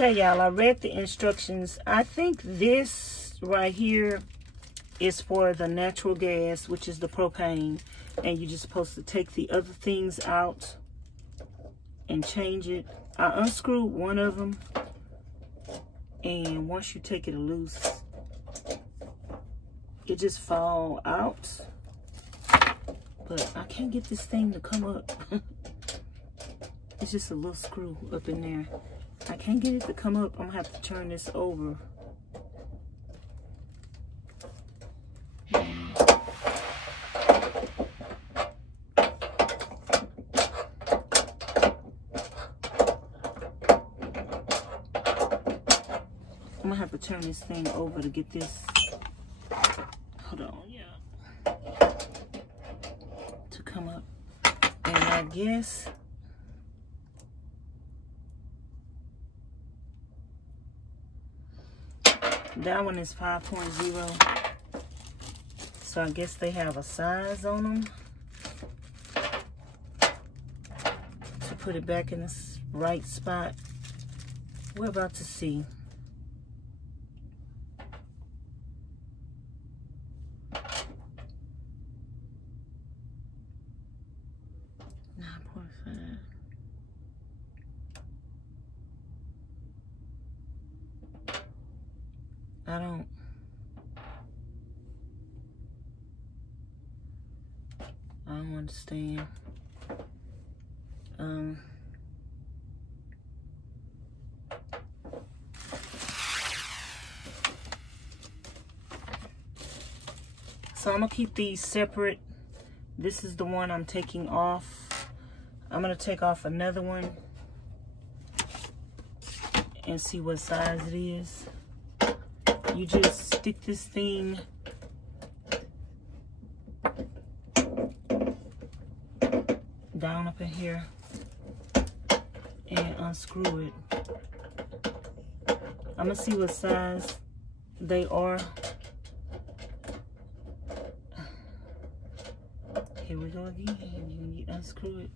Okay, y'all, I read the instructions. I think this right here is for the natural gas, which is the propane. And you're just supposed to take the other things out and change it. I unscrewed one of them. And once you take it loose, it just fall out. But I can't get this thing to come up. It's just a little screw up in there. I can't get it to come up. I'm gonna have to turn this over. I'm gonna have to turn this thing over to get this. Hold on, yeah. To come up. And I guess that one is 5.0. So I guess they have a size on them to put it back in the right spot. We're about to see. I don't understand. So I'm gonna keep these separate. This is the one I'm taking off. I'm gonna take off another one and see what size it is. You just stick this thing down up in here and unscrew it. I'm gonna see what size they are. Here we go again. You unscrew it.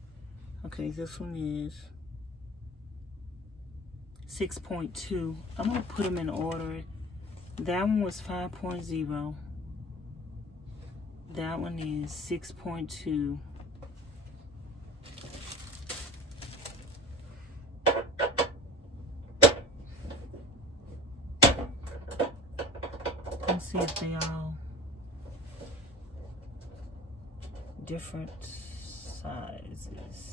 Okay, this one is 6.2. I'm gonna put them in order. That one was 5.0. That one is 6.2. Let's see if they all different sizes.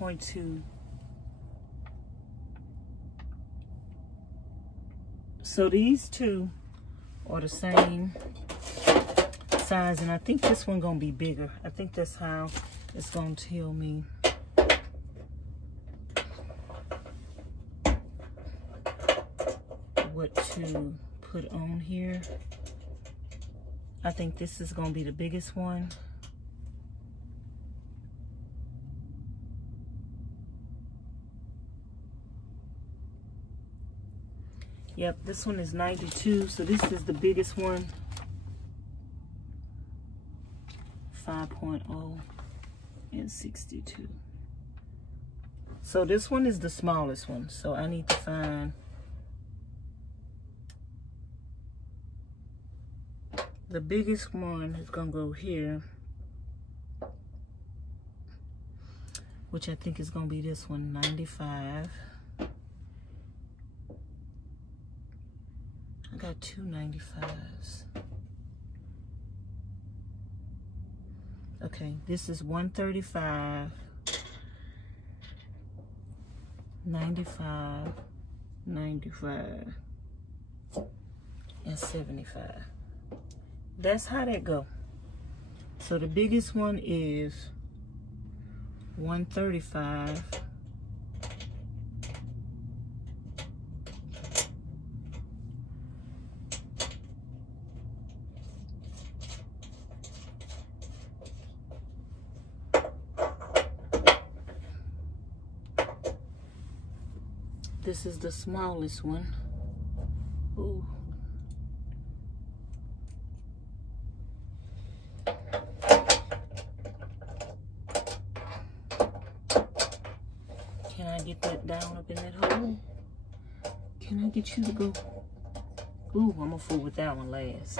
.2. So these two are the same size, and I think this one gonna be bigger. I think that's how it's gonna tell me. What to put on here. I think this is gonna be the biggest one. Yep, this one is 92, so this is the biggest one. 5.0 and 62. So this one is the smallest one, so I need to find the biggest one. Is gonna go here, which I think is gonna be this one, 95. I got two 95s. Okay, this is 135, 95, 95, and 75. That's how that go. So the biggest one is 135. This is the smallest one. Ooh. I get that down up in that hole? Can I get you to go? Ooh, I'm gonna fool with that one last.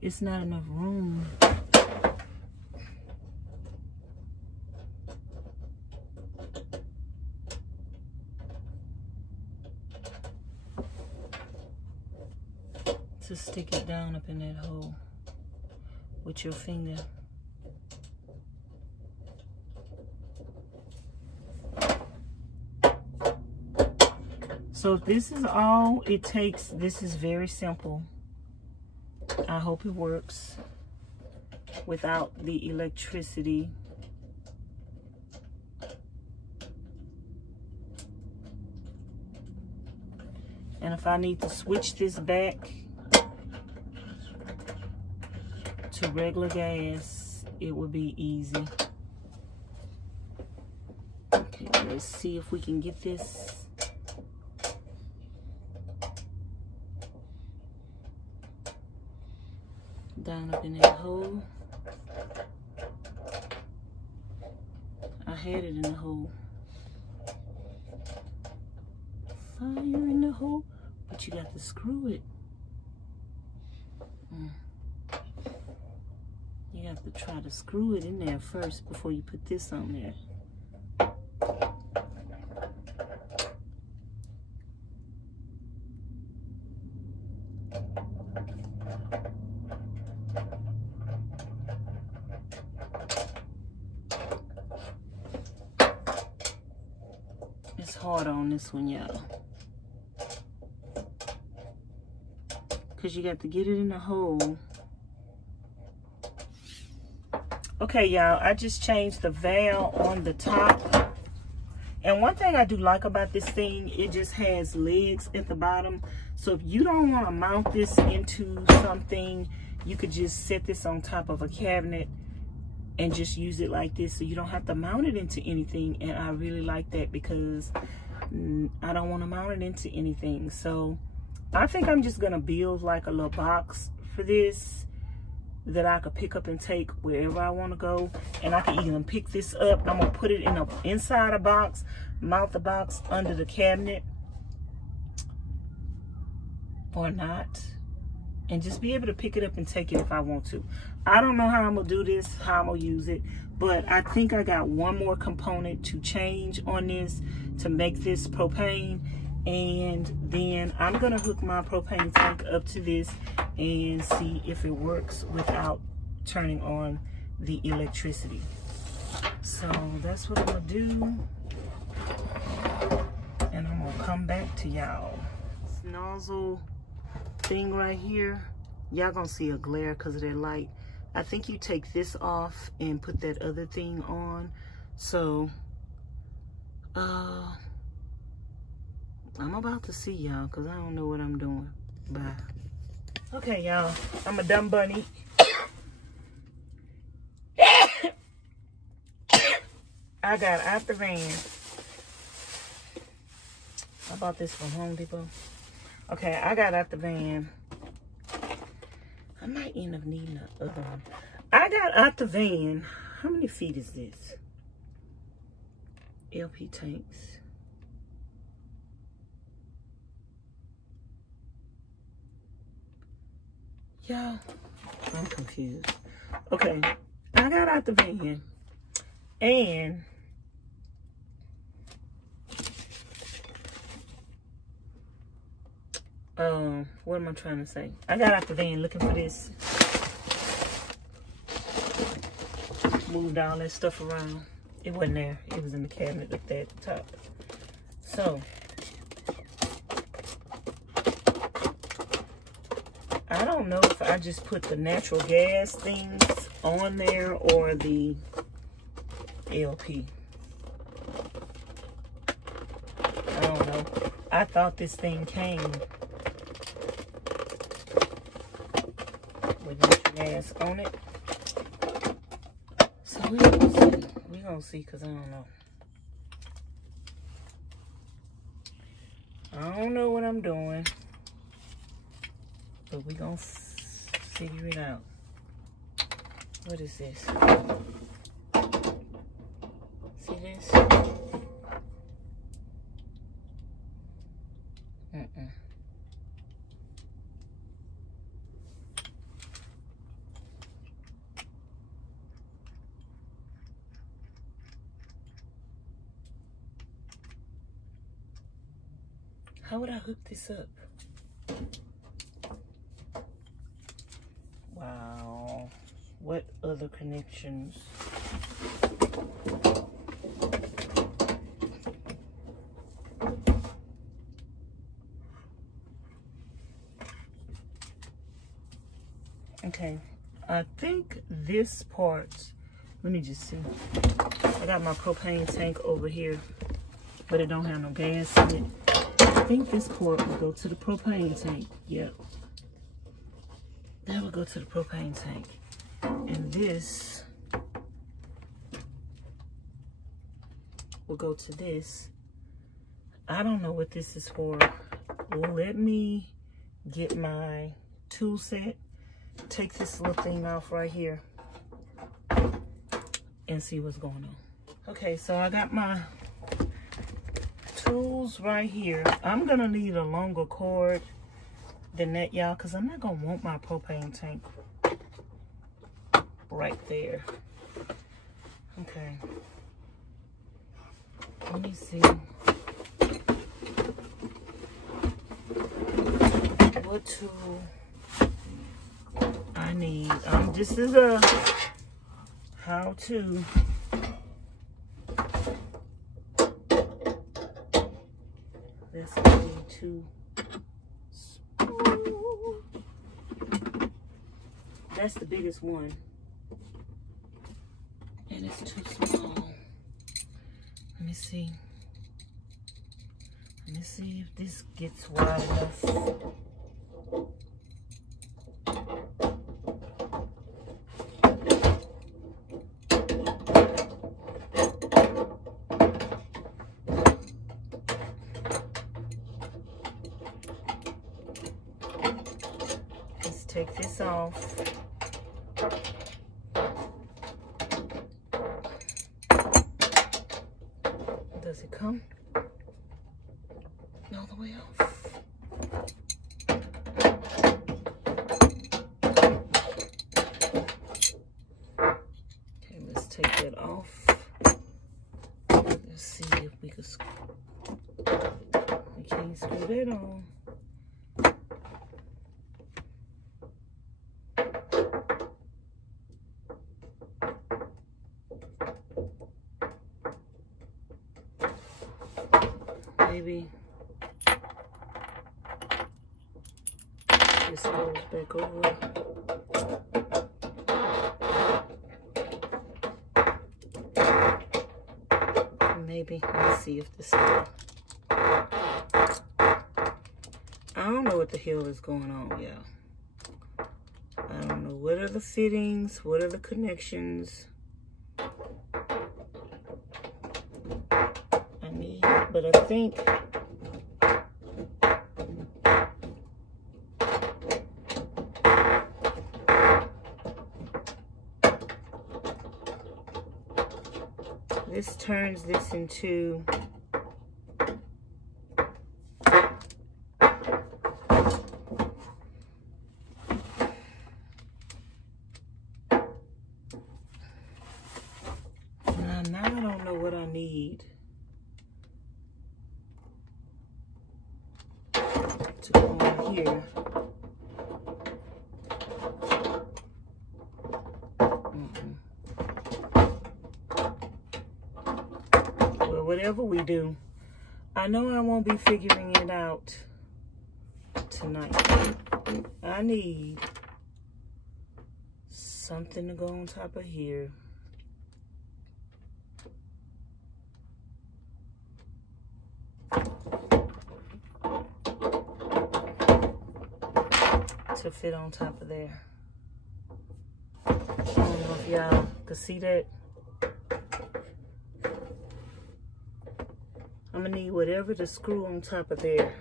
It's not enough room. To stick it down up in that hole with your finger. So if this is all it takes, this is very simple. I hope it works without the electricity. And if I need to switch this back to regular gas, it would be easy. Okay, let's see if we can get this. Down up in that hole. I had it in the hole. Fire in the hole, but you got to screw it. You have to try to screw it in there first before you put this on there. It's hard on this one, y'all, because you got to get it in the hole. Okay, y'all, I just changed the valve on the top. And one thing I do like about this thing, it just has legs at the bottom. So if you don't want to mount this into something, you could just set this on top of a cabinet and just use it like this, so you don't have to mount it into anything. And I really like that, because I don't want to mount it into anything. So I think I'm just gonna build like a little box for this that I could pick up and take wherever I want to go. And I can even pick this up. I'm gonna put it in inside a box, mount the box under the cabinet or not, and just be able to pick it up and take it if I want to. I don't know how I'm gonna do this, how I'm gonna use it, but I think I got one more component to change on this to make this propane. And then I'm gonna hook my propane tank up to this and see if it works without turning on the electricity. So that's what I'm gonna do. And I'm gonna come back to y'all. This nozzle thing right here, y'all gonna see a glare because of that light. I think you take this off and put that other thing on. So I'm about to see y'all because I don't know what I'm doing. Bye. Okay, y'all, I'm a dumb bunny. I got out the van. I bought this from Home Depot. Okay, I got out the van. I might end up needing the other one. I got out the van. How many feet is this? LP tanks. Y'all, I'm confused. Okay, I got out the van and what am I trying to say? I got out the van looking for this. Moved all that stuff around. It wasn't there. It was in the cabinet up there at the top. So I don't know if I just put the natural gas things on there or the LP. I don't know. I thought this thing came with natural gas on it. So we're gonna see. We're gonna see, because I don't know. I don't know what I'm doing, but we're gonna figure it out. What is this? See this? How would I hook this up? Wow. What other connections? Okay, I think this part, let me just see. I got my propane tank over here, but it don't have no gas in it. I think this port will go to the propane tank. Yep. That will go to the propane tank. And this will go to this. I don't know what this is for. Let me get my tool set, take this little thing off right here, and see what's going on. Okay, so I got my tools right here. I'm gonna need a longer cord than that, y'all, because I'm not gonna want my propane tank right there. Okay, let me see what tool I need. This is a how-to. That's gonna be too small. That's the biggest one, and it's too small. Let me see. Let me see if this gets wide enough. Take this off. Does it come all the way off? Okay, let's take that off. Let's see if we can. We can't screw that on. Maybe this goes back over. Maybe, let's see if this will. I don't know what the hell is going on, y'all. I don't know what are the fittings, what are the connections. But I think this turns this into now I don't know what I need to go on here. Well, whatever we do, I know I won't be figuring it out tonight. I need something to go on top of here. To fit on top of there. I don't know if y'all can see that. I'm gonna need whatever to screw on top of there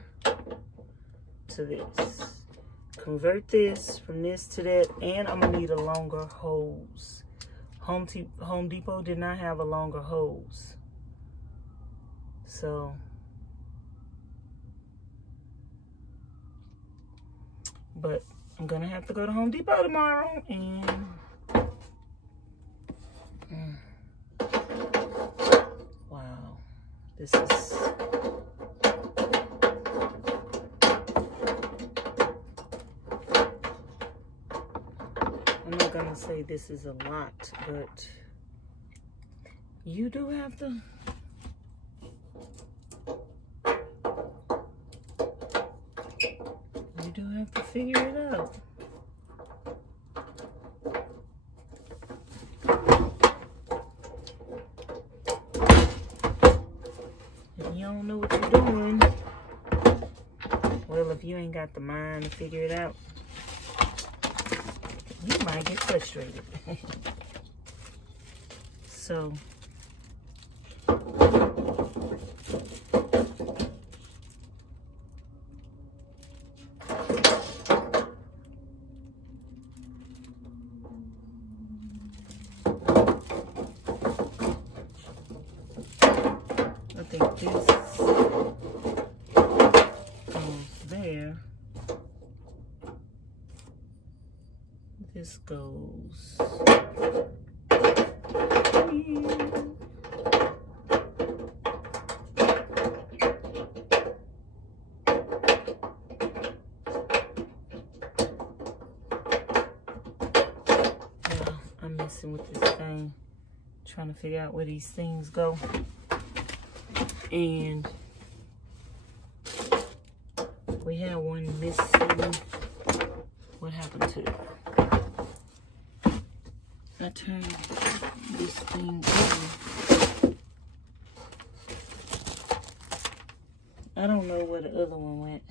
to this. Convert this from this to that, and I'm gonna need a longer hose. Home Depot did not have a longer hose. So but I'm gonna have to go to Home Depot tomorrow and wow, this is say this is a lot, but you do have to. You do have to figure it out. If you don't know what you're doing, well, if you ain't got the mind to figure it out, you might get frustrated. So, I think this goes there. This goes here. I'm messing with this thing, trying to figure out where these things go. And we had one missing. What happened to it? I turned this thing over. I don't know where the other one went.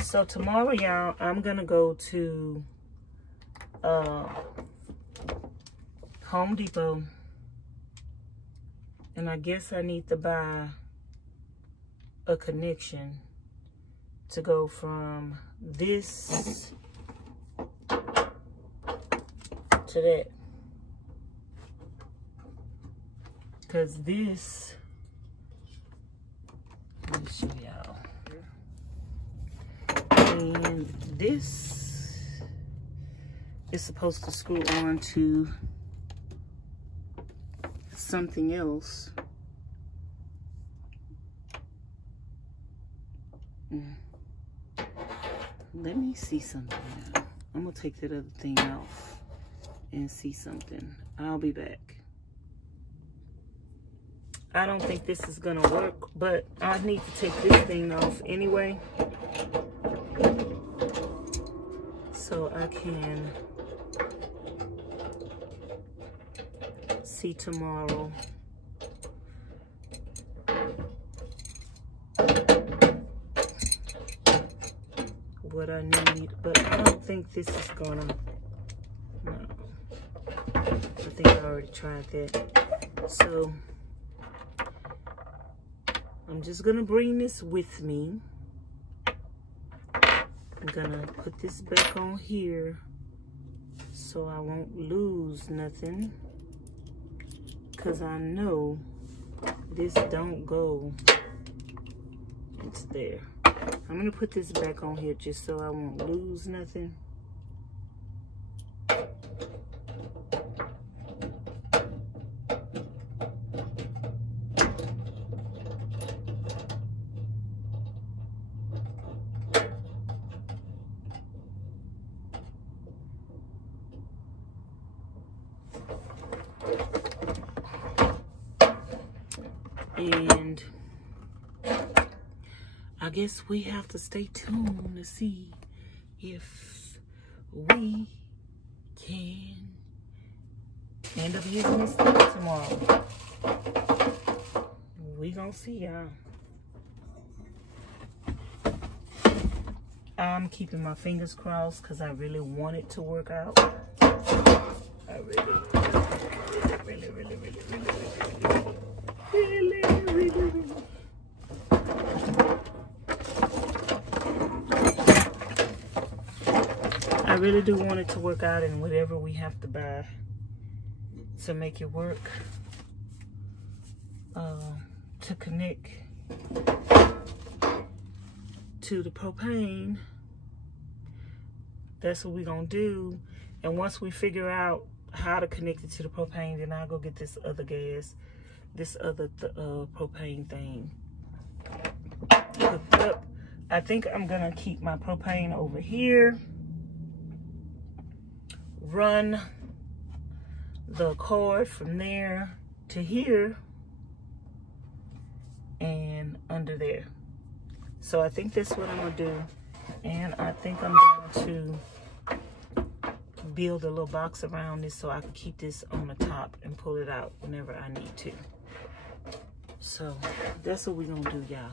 So tomorrow, y'all, I'm gonna go to Home Depot, and I guess I need to buy a connection to go from this to that, because this, let me show y'all, and this is supposed to screw on to something else. Let me see something now. I'm gonna take that other thing off and see something. I'll be back. I don't think this is gonna work, but I need to take this thing off anyway, so I can see tomorrow. What I need, but I don't think this is gonna, no, I think I already tried that. So I'm just gonna bring this with me. I'm gonna put this back on here so I won't lose nothing, because I know this don't go, it's there. I'm gonna put this back on here just so I won't lose nothing. And I guess we have to stay tuned to see if we can end up using this thing tomorrow. We gonna see, y'all. I'm keeping my fingers crossed because I really want it to work out. I really I really do want it to work out, and whatever we have to buy to make it work, to connect to the propane, that's what we're gonna do. And once we figure out how to connect it to the propane, then I'll go get this other gas, this other propane thing hooked up. I think I'm gonna keep my propane over here, run the cord from there to here and under there. So I think that's what I'm gonna do. And I think I'm going to build a little box around this so I can keep this on the top and pull it out whenever I need to. So that's what we're gonna do, y'all.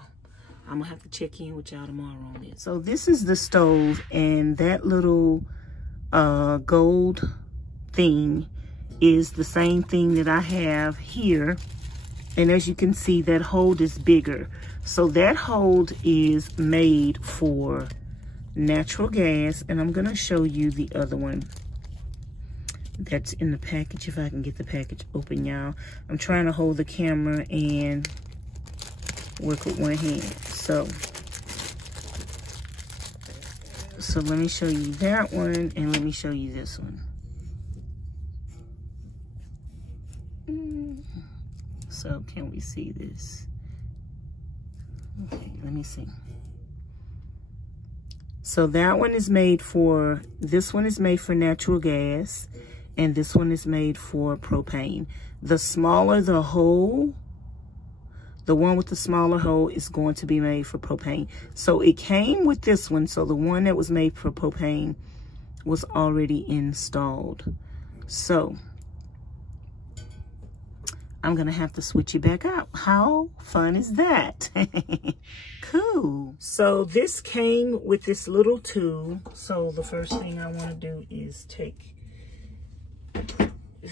I'm gonna have to check in with y'all tomorrow on it. So this is the stove, and that little gold thing is the same thing that I have here. And as you can see, that hold is bigger. So that hold is made for natural gas, and I'm gonna show you the other one that's in the package, if I can get the package open, y'all. I'm trying to hold the camera and work with one hand. So let me show you that one, and let me show you this one. So can we see this? Okay, let me see. So that one is made for, this one is made for natural gas, and this one is made for propane. The smaller the hole, the one with the smaller hole is going to be made for propane. So it came with this one. So the one that was made for propane was already installed. So I'm gonna have to switch it back out. How fun is that? Cool. So this came with this little tool. So the first thing I wanna do is take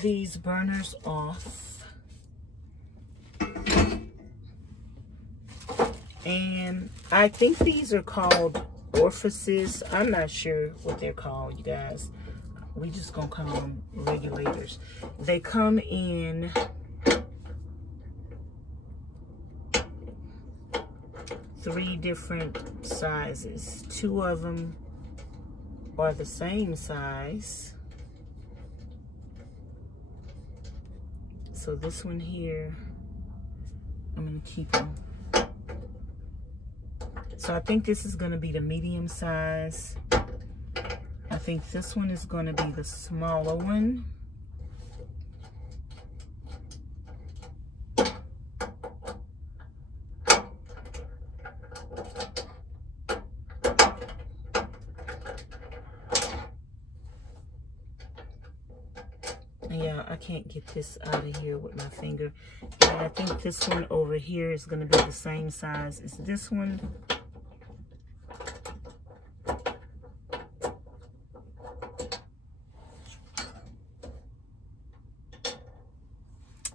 these burners off. And I think these are called orifices. I'm not sure what they're called, you guys. We just gonna call them regulators. They come in 3 different sizes. 2 of them are the same size. So this one here, I'm gonna keep them. So I think this is gonna be the medium size. I think this one is gonna be the smaller one. Yeah, I can't get this out of here with my finger. And I think this one over here is gonna be the same size as this one.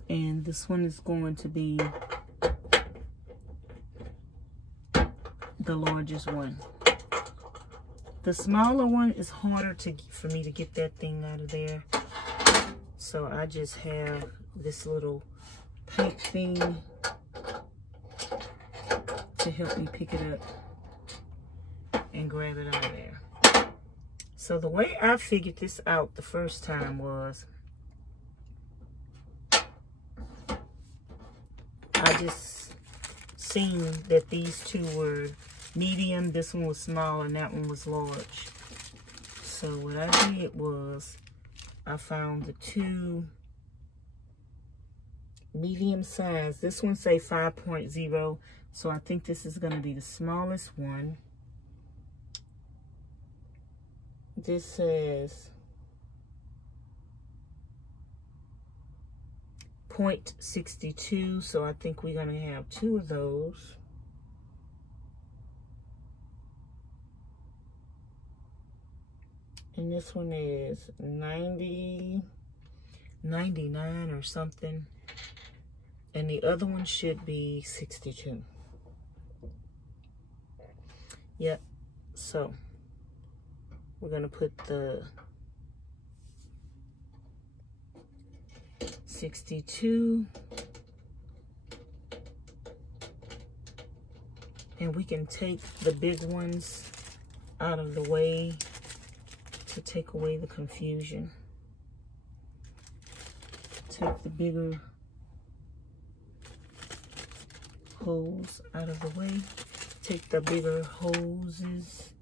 And this one is going to be the largest one. The smaller one is harder for me to get that thing out of there. So I just have this little paint thing to help me pick it up and grab it out of there. So the way I figured this out the first time was, I just seen that these two were medium, this one was small, and that one was large. So what I did was, I found the 2 medium size. This one say 5.0, so I think this is gonna be the smallest one. This says 0.62, so I think we're gonna have 2 of those. And this one is 90, 99 or something. And the other one should be 62. Yep, so we're gonna put the 62, and we can take the big ones out of the way to take away the confusion. Take the bigger holes out of the way. take the bigger hoses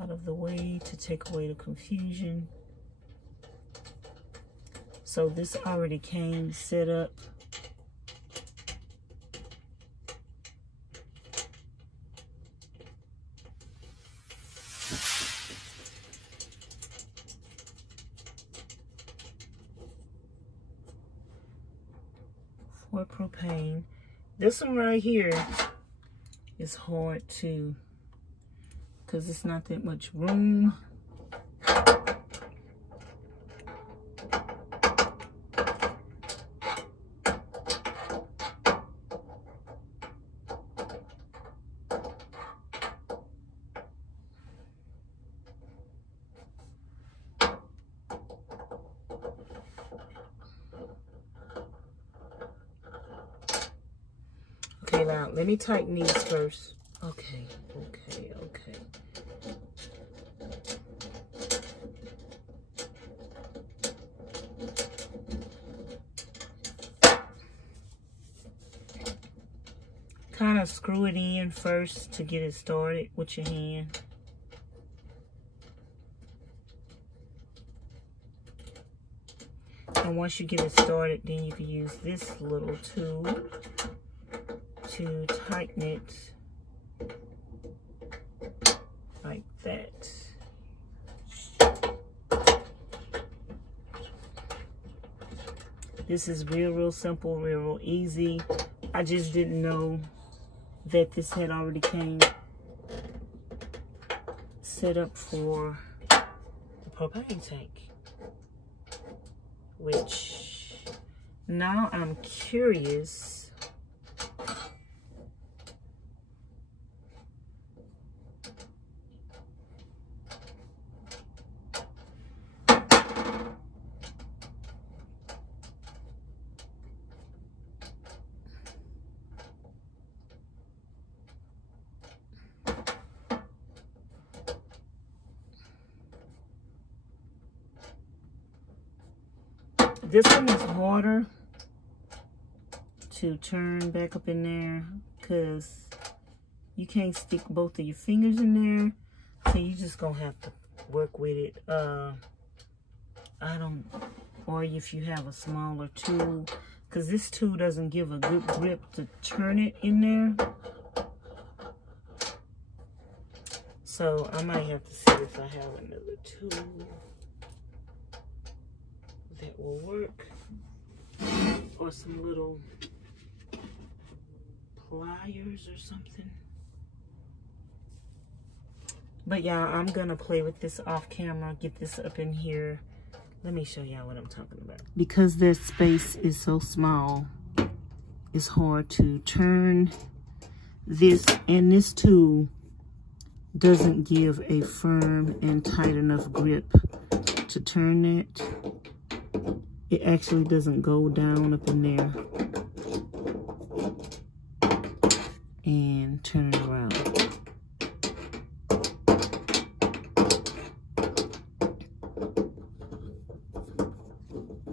out of the way to take away the confusion. So this already came set up. For propane. This one right here is hard to, because it's not that much room. Okay, now let me tighten these first. Okay. Kind of screw it in first to get it started with your hand. And once you get it started, then you can use this little tool to tighten it like that. This is real simple, real easy. I just didn't know that this had already came set up for the propane tank, which now I'm curious. This one is harder to turn back up in there because you can't stick both of your fingers in there. So you just gonna have to work with it. Or if you have a smaller tool, because this tool doesn't give a good grip to turn it in there. So I might have to see if I have another tool that will work, or some little pliers or something. But yeah, I'm gonna play with this off camera, get this up in here. Let me show y'all what I'm talking about. Because this space is so small, it's hard to turn this, and this tool doesn't give a firm and tight enough grip to turn that. It actually doesn't go down up in there and turn it around.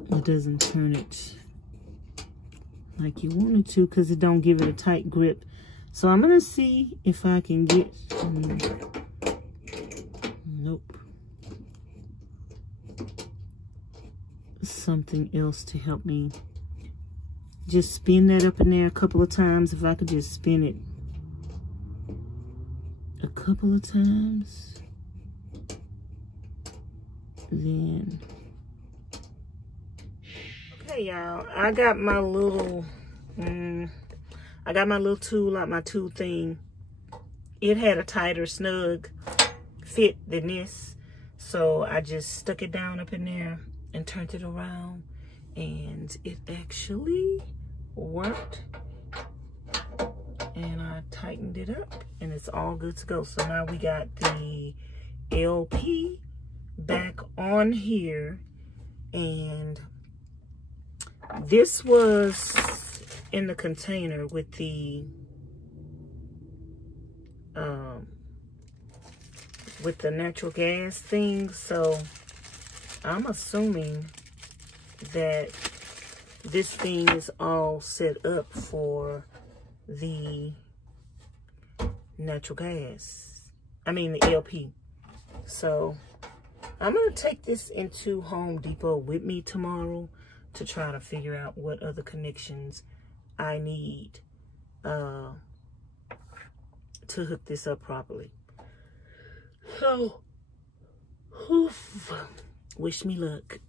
It doesn't turn it like you want it to because it don't give it a tight grip. So I'm gonna see if I can get nope, something else to help me just spin that up in there a couple of times. If I could just spin it a couple of times, then okay, y'all, I got my little tool out, my tool thing. It had a tighter snug fit than this, so I just stuck it down up in there and turned it around, and it actually worked. And I tightened it up, and it's all good to go. So now we got the LP back on here, and this was in the container with the natural gas thing. So I'm assuming that this thing is all set up for the natural gas. I mean the LP. So I'm going to take this into Home Depot with me tomorrow to try to figure out what other connections I need to hook this up properly. So, wish me luck.